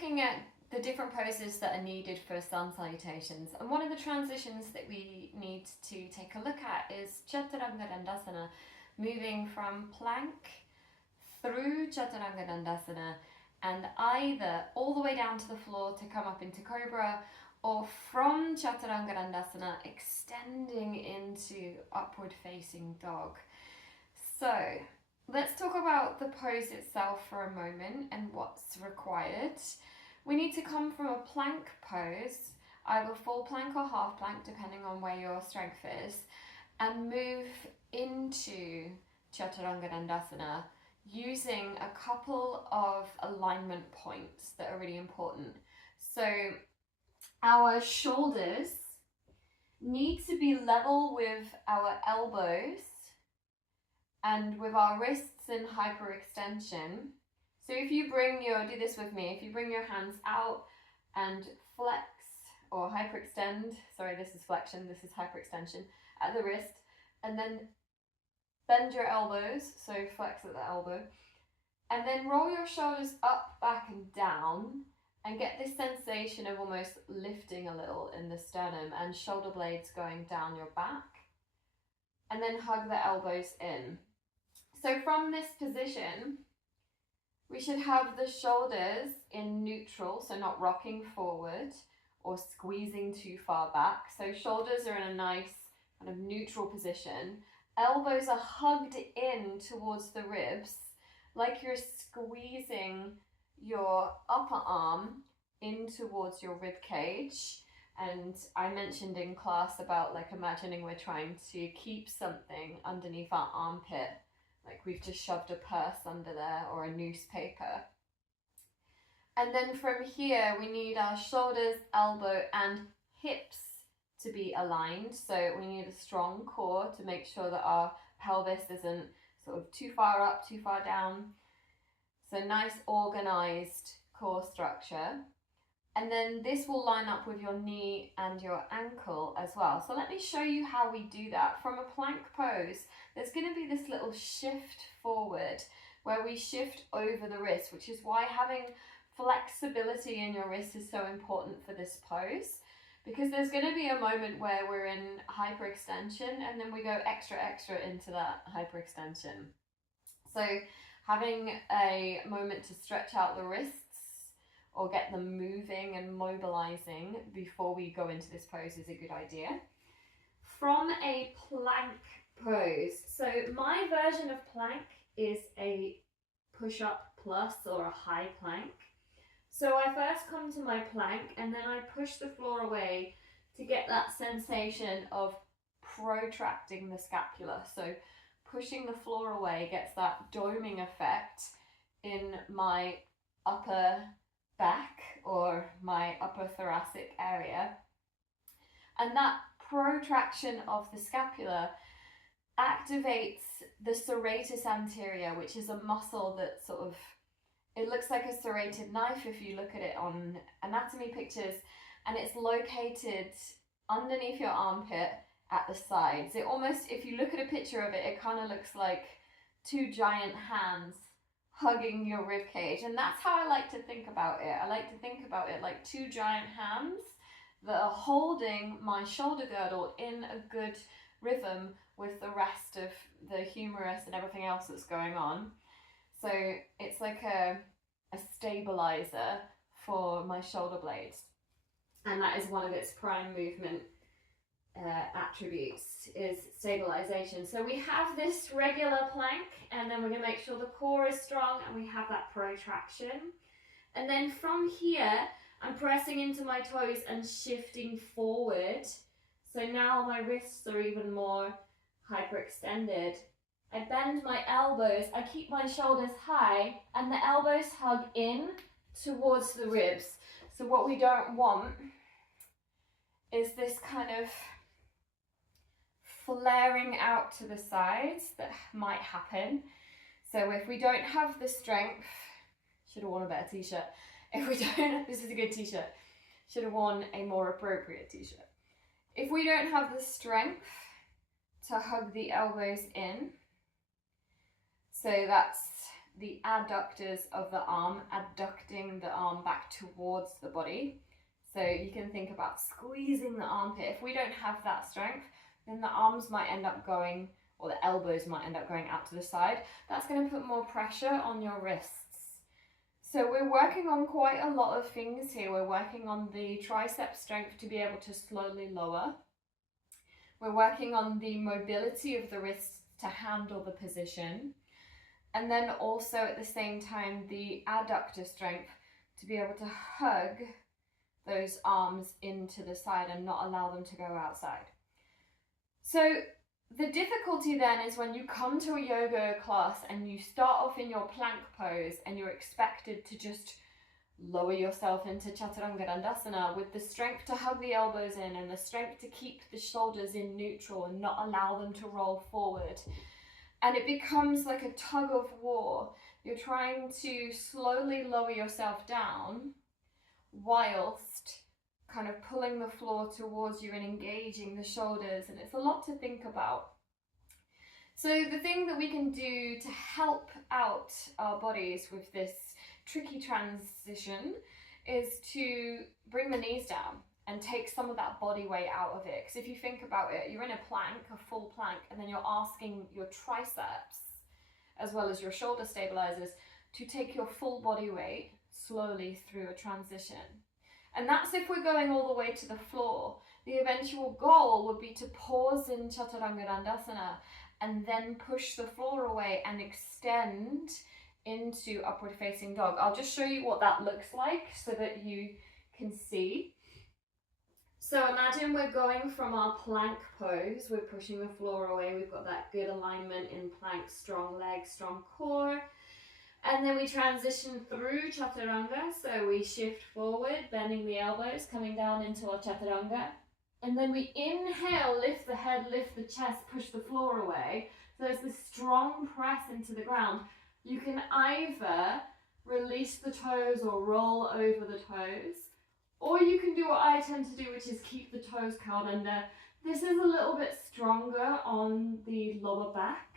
looking at the different poses that are needed for sun salutations, and one of the transitions that we need to take a look at is chaturanga dandasana, moving from plank through chaturanga dandasana and either all the way down to the floor to come up into cobra, or from chaturanga dandasana extending into upward facing dog. So let's talk about the pose itself for a moment and what's required. We need to come from a plank pose, either full plank or half plank, depending on where your strength is, and move into chaturanga dandasana using a couple of alignment points that are really important. So our shoulders need to be level with our elbows and with our wrists in hyperextension. So if you bring do this with me, if you bring your hands out and flex or hyperextend, sorry, this is flexion, this is hyperextension at the wrist, and then bend your elbows, so flex at the elbow, and then roll your shoulders up, back and down, and get this sensation of almost lifting a little in the sternum and shoulder blades going down your back, and then hug the elbows in. So from this position, we should have the shoulders in neutral, so not rocking forward or squeezing too far back. So shoulders are in a nice kind of neutral position. Elbows are hugged in towards the ribs, like you're squeezing your upper arm in towards your rib cage. And I mentioned in class about like imagining we're trying to keep something underneath our armpit, like we've just shoved a purse under there or a newspaper. And then from here, we need our shoulders, elbow and hips to be aligned. So we need a strong core to make sure that our pelvis isn't sort of too far up, too far down. So nice organized core structure. And then this will line up with your knee and your ankle as well. So let me show you how we do that. From a plank pose, there's going to be this little shift forward where we shift over the wrist, which is why having flexibility in your wrist is so important for this pose, because there's going to be a moment where we're in hyperextension and then we go extra into that hyperextension. So having a moment to stretch out the wrists or get them moving and mobilizing before we go into this pose is a good idea. From a plank pose, so my version of plank is a push-up plus or a high plank. So I first come to my plank and then I push the floor away to get that sensation of protracting the scapula. So pushing the floor away gets that doming effect in my upper back or my upper thoracic area. And that protraction of the scapula activates the serratus anterior, which is a muscle that sort of, it looks like a serrated knife if you look at it on anatomy pictures, and it's located underneath your armpit at the sides. It almost, if you look at a picture of it, it kind of looks like two giant hands hugging your rib cage, and that's how I like to think about it. I like to think about it like two giant hands that are holding my shoulder girdle in a good rhythm with the rest of the humerus and everything else that's going on. So it's like a stabilizer for my shoulder blades, and that is one of its prime movement attributes, is stabilization. So we have this regular plank, and then we're going to make sure the core is strong and we have that protraction. And then from here, I'm pressing into my toes and shifting forward. So now my wrists are even more hyperextended. I bend my elbows, I keep my shoulders high, and the elbows hug in towards the ribs. So what we don't want is this kind of flaring out to the sides that might happen. So if we don't have the strength, should have worn a better t-shirt. If we don't, this is a good t-shirt, should have worn a more appropriate t-shirt. If we don't have the strength to hug the elbows in, so that's the adductors of the arm, adducting the arm back towards the body. So you can think about squeezing the armpit. If we don't have that strength, then the arms might end up going, or the elbows might end up going out to the side. That's going to put more pressure on your wrists. So we're working on quite a lot of things here. We're working on the tricep strength to be able to slowly lower. We're working on the mobility of the wrists to handle the position. And then also at the same time, the adductor strength to be able to hug those arms into the side and not allow them to go outside. So the difficulty then is when you come to a yoga class and you start off in your plank pose and you're expected to just lower yourself into chaturanga dandasana with the strength to hug the elbows in and the strength to keep the shoulders in neutral and not allow them to roll forward. And it becomes like a tug of war. You're trying to slowly lower yourself down whilst kind of pulling the floor towards you and engaging the shoulders, and it's a lot to think about. So the thing that we can do to help out our bodies with this tricky transition is to bring the knees down and take some of that body weight out of it. Because if you think about it, you're in a plank, a full plank, and then you're asking your triceps as well as your shoulder stabilizers to take your full body weight slowly through a transition. And that's if we're going all the way to the floor. The eventual goal would be to pause in chaturanga dandasana and then push the floor away and extend into upward facing dog. I'll just show you what that looks like so that you can see. So imagine we're going from our plank pose, we're pushing the floor away, we've got that good alignment in plank, strong legs, strong core. And then we transition through chaturanga, so we shift forward, bending the elbows, coming down into our chaturanga. And then we inhale, lift the head, lift the chest, push the floor away. So there's this strong press into the ground. You can either release the toes or roll over the toes, or you can do what I tend to do, which is keep the toes curled under. This is a little bit stronger on the lower back.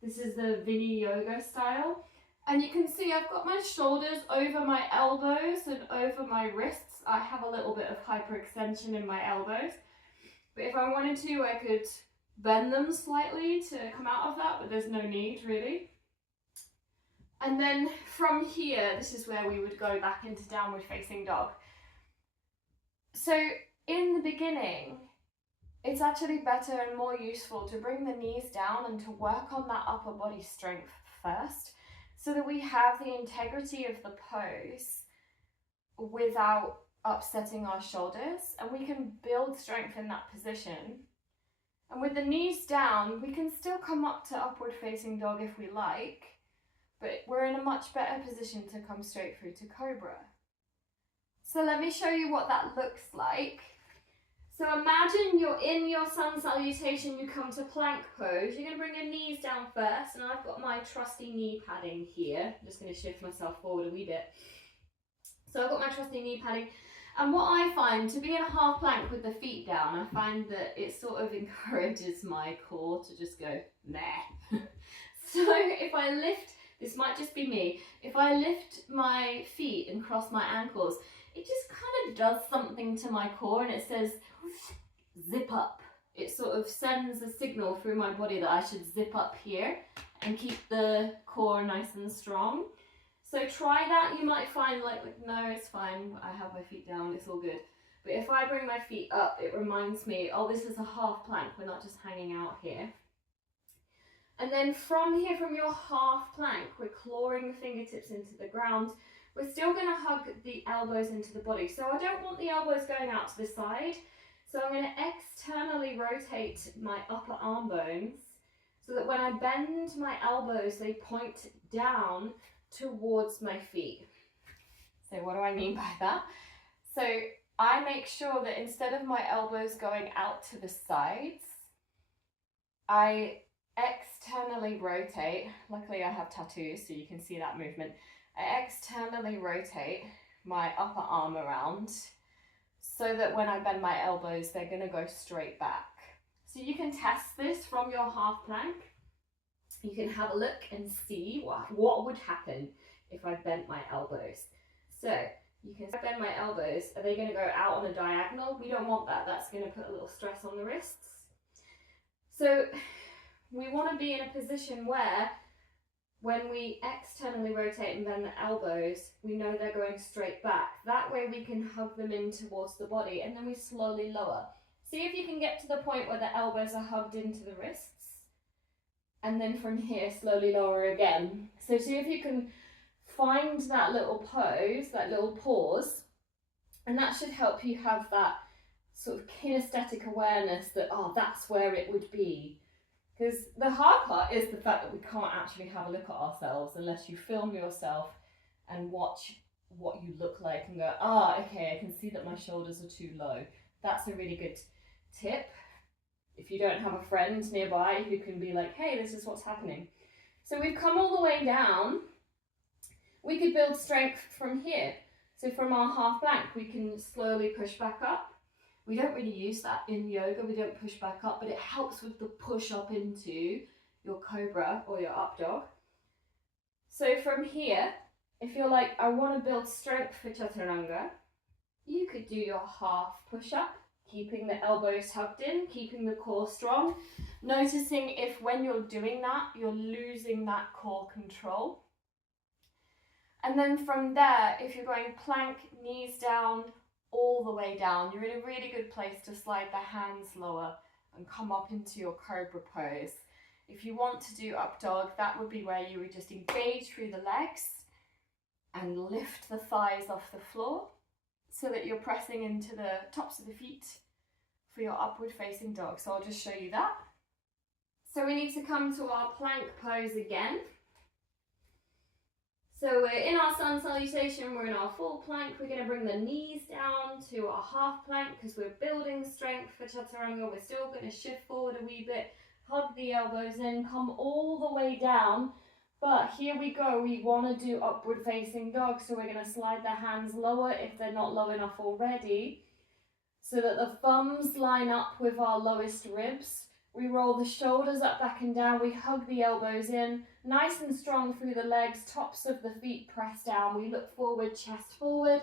This is the Vini Yoga style. And you can see I've got my shoulders over my elbows and over my wrists. I have a little bit of hyperextension in my elbows. But if I wanted to, I could bend them slightly to come out of that, but there's no need really. And then from here, this is where we would go back into downward facing dog. So in the beginning, it's actually better and more useful to bring the knees down and to work on that upper body strength first, so that we have the integrity of the pose without upsetting our shoulders, and we can build strength in that position. And with the knees down, we can still come up to upward facing dog if we like, but we're in a much better position to come straight through to cobra. So let me show you what that looks like. So imagine you're in your sun salutation, you come to plank pose. You're going to bring your knees down first, and I've got my trusty knee padding here. I'm just going to shift myself forward a wee bit. So I've got my trusty knee padding, and what I find, to be in a half plank with the feet down, I find that it sort of encourages my core to just go, meh. So if I lift, this might just be me, if I lift my feet and cross my ankles, it just kind of does something to my core, and it says, zip up. It sort of sends a signal through my body that I should zip up here and keep the core nice and strong. So try that. You might find like no, it's fine, I have my feet down, it's all good. But if I bring my feet up, it reminds me, oh, this is a half plank, we're not just hanging out here. And then from here, from your half plank, we're clawing the fingertips into the ground. We're still going to hug the elbows into the body. So I don't want the elbows going out to the side. So I'm going to externally rotate my upper arm bones so that when I bend my elbows, they point down towards my feet. So what do I mean by that? So I make sure that instead of my elbows going out to the sides, I externally rotate. Luckily I have tattoos, so you can see that movement. I externally rotate my upper arm around so that when I bend my elbows, they're going to go straight back. So you can test this from your half plank. you can have a look and see what would happen if I bent my elbows. So you can bend my elbows. Are they going to go out on a diagonal? We don't want that. That's going to put a little stress on the wrists. So we want to be in a position where when we externally rotate and bend the elbows, we know they're going straight back. That way we can hug them in towards the body, and then we slowly lower. See if you can get to the point where the elbows are hugged into the wrists. And then from here, slowly lower again. So see if you can find that little pose, that little pause, and that should help you have that sort of kinesthetic awareness that, oh, that's where it would be. Because the hard part is the fact that we can't actually have a look at ourselves unless you film yourself and watch what you look like and go, ah, okay, I can see that my shoulders are too low. That's a really good tip. If you don't have a friend nearby who can be like, hey, this is what's happening. So we've come all the way down. We could build strength from here. So from our half plank, we can slowly push back up. We don't really use that in yoga. We don't push back up, but it helps with the push up into your cobra or your up dog. So from here, if you're like, I want to build strength for chaturanga, you could do your half push up, keeping the elbows tucked in, keeping the core strong, noticing if when you're doing that, you're losing that core control. And then from there, if you're going plank, knees down, all the way down, you're in a really good place to slide the hands lower and come up into your cobra pose. If you want to do up dog, that would be where you would just engage through the legs and lift the thighs off the floor so that you're pressing into the tops of the feet for your upward facing dog. So I'll just show you that. So we need to come to our plank pose again. So we're in our sun salutation, we're in our full plank. We're going to bring the knees down to our half plank because we're building strength for chaturanga. We're still going to shift forward a wee bit, hug the elbows in, come all the way down. But here we go, we want to do upward facing dog. So we're going to slide the hands lower if they're not low enough already, so that the thumbs line up with our lowest ribs. We roll the shoulders up, back and down. We hug the elbows in, nice and strong through the legs, tops of the feet press down. We look forward, chest forward.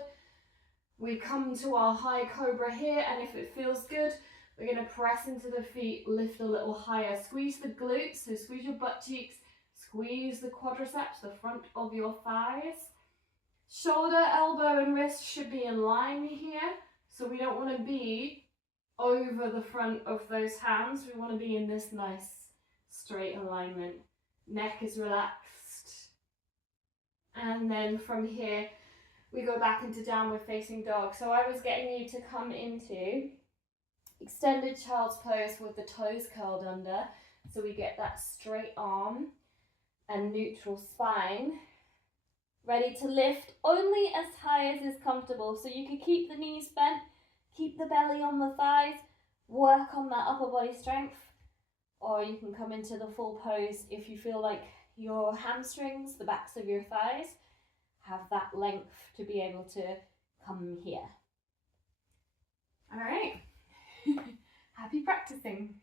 We come to our high cobra here, and if it feels good, we're going to press into the feet, lift a little higher. Squeeze the glutes, so squeeze your butt cheeks, squeeze the quadriceps, the front of your thighs. Shoulder, elbow, and wrist should be in line here, so we don't want to be over the front of those hands. We want to be in this nice straight alignment. Neck is relaxed. And then from here, we go back into downward facing dog. So I was getting you to come into extended child's pose with the toes curled under. So we get that straight arm and neutral spine. Ready to lift only as high as is comfortable. So you can keep the knees bent, keep the belly on the thighs, work on that upper body strength, or you can come into the full pose if you feel like your hamstrings, the backs of your thighs, have that length to be able to come here. All right, happy practicing.